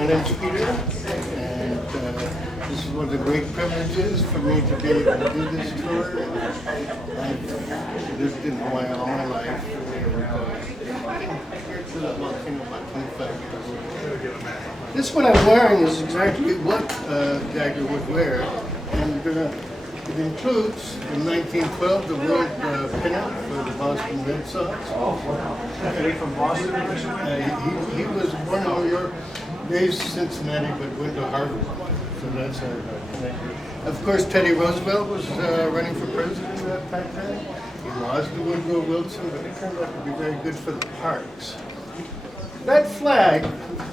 My name's Peter, and this is one of the great privileges for me to be able to do this tour. I've lived in Hawaii all my life, and I've been here to the volcano about 25 years. This what I'm wearing is exactly what Jagger would wear, and it includes, in 1912, the world pennant for the Boston Red Sox. Oh, wow. Is he from Boston originally? He was born in New York, raised in Cincinnati, but went to Harvard. So that's our connection. Of course, Teddy Roosevelt was running for president at that time. He lost to Woodrow Wilson, but it turned out to be very good for the parks. That flag,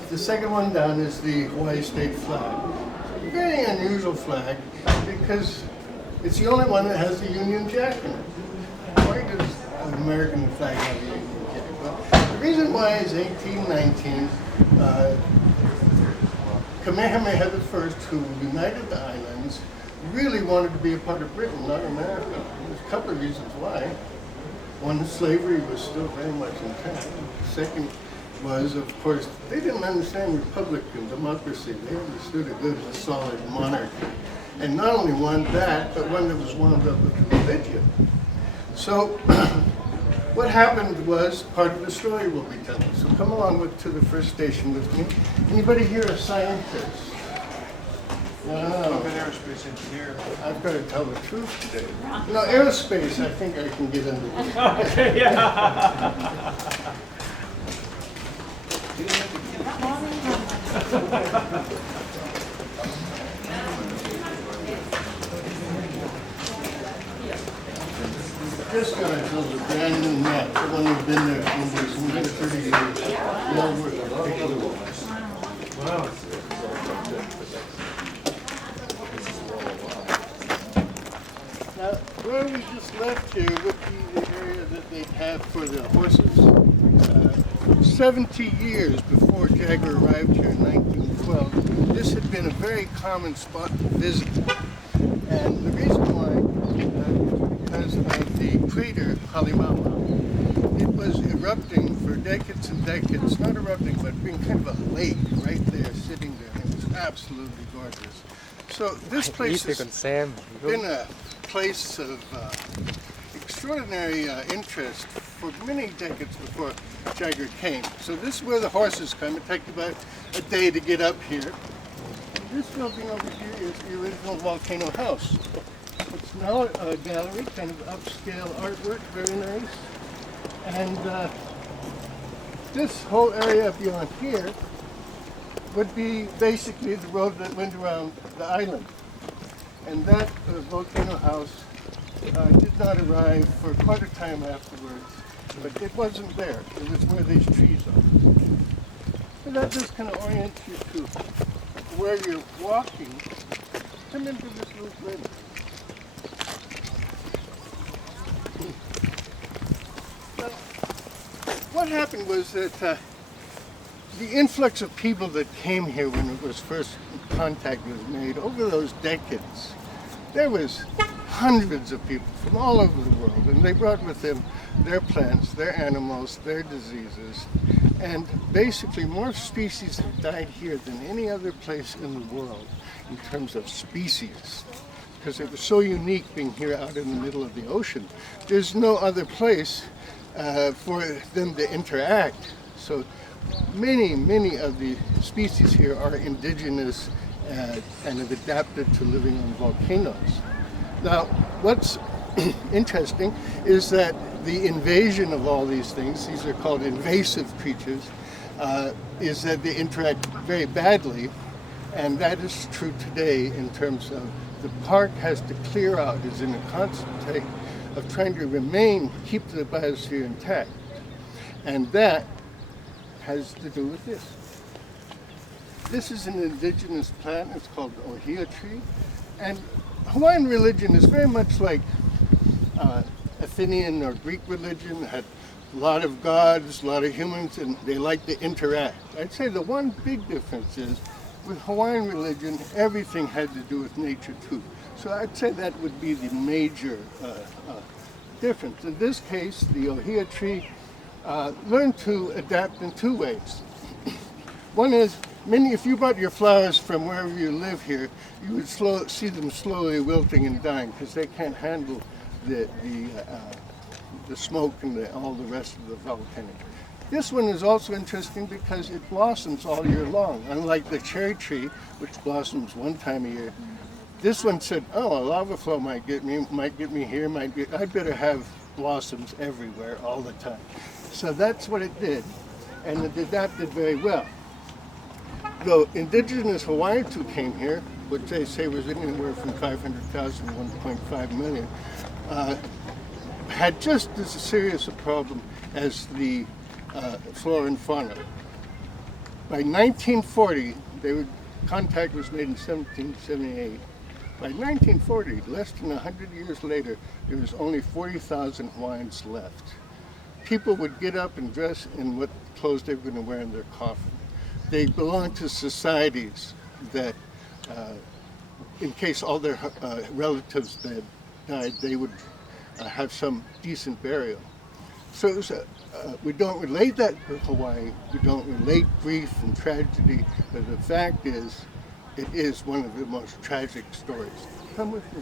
the second one down, is the Hawaii state flag. It's a very unusual flag because it's the only one that has the Union Jack in it. Why does an American flag have a Union Jack? Well, the reason why is 1819, Kamehameha I, who united the islands, really wanted to be a part of Britain, not America. There's a couple of reasons why. One, slavery was still very much intact. Second was, of course, they didn't understand republican democracy. They understood it as a solid monarchy. And not only one that, but one that was wound up with religion. So what happened was part of the story we'll be telling. So come along to the first station with me. Anybody here a scientist? No. I'm an aerospace engineer. I've got to tell the truth today. No, aerospace, I think I can get into this. Okay, yeah. This guy built a brand new map. The one who's been there for 30 years. Well worth it. Take a look. Wow. Now, where we just left here would be the area that they have for the horses. 70 years before Jagger arrived here in 1912, this had been a very common spot to visit. And the reason why is because of the crater Halimama. It was erupting for decades and decades, not erupting, but being kind of a lake right there, sitting there. It was absolutely gorgeous. So this place has been a place of extraordinary interest for many decades before Jagger came. So this is where the horses come. It takes about a day to get up here. And this building over here is the original Volcano House. It's now a gallery, kind of upscale artwork, very nice. And this whole area beyond here would be basically the road that went around the island. And that Volcano House did not arrive for quite a time afterwards, but it wasn't there. It was where these trees are. So that just kind of orients you to where you're walking. Come into this little glen. Now, what happened was that the influx of people that came here when it was first contact was made over those decades, there was hundreds of people from all over the world, and they brought with them their plants, their animals, their diseases, and basically more species have died here than any other place in the world in terms of species, because it was so unique being here out in the middle of the ocean. There's no other place for them to interact. So many of the species here are indigenous and have adapted to living on volcanoes. Now, what's interesting is that the invasion of all these things are called invasive creatures, is that they interact very badly, and that is true today in terms of the park has to clear out, is in a constant state of trying to keep the biosphere intact. And that has to do with this. This is an indigenous plant, it's called the ohia tree, and Hawaiian religion is very much like Athenian or Greek religion. It had a lot of gods, a lot of humans, and they like to interact. I'd say the one big difference is with Hawaiian religion, everything had to do with nature too. So I'd say that would be the major difference. In this case, the ohia tree learned to adapt in two ways. One is if you bought your flowers from wherever you live here, you would see them slowly wilting and dying because they can't handle the smoke and all the rest of the volcanic. This one is also interesting because it blossoms all year long, unlike the cherry tree, which blossoms one time a year. This one said, "Oh, a lava flow might get me here. I better have blossoms everywhere all the time." So that's what it did, and it adapted very well. Though indigenous Hawaiians who came here, which they say was anywhere from 500,000 to 1.5 million, had just as serious a problem as the flora and fauna. By 1940, contact was made in 1778. By 1940, less than 100 years later, there was only 40,000 Hawaiians left. People would get up and dress in what clothes they were going to wear in their coffin. They belonged to societies that, in case all their relatives that died, they would have some decent burial. So it was we don't relate that to Hawaii, we don't relate grief and tragedy, but the fact is, it is one of the most tragic stories. Come with me.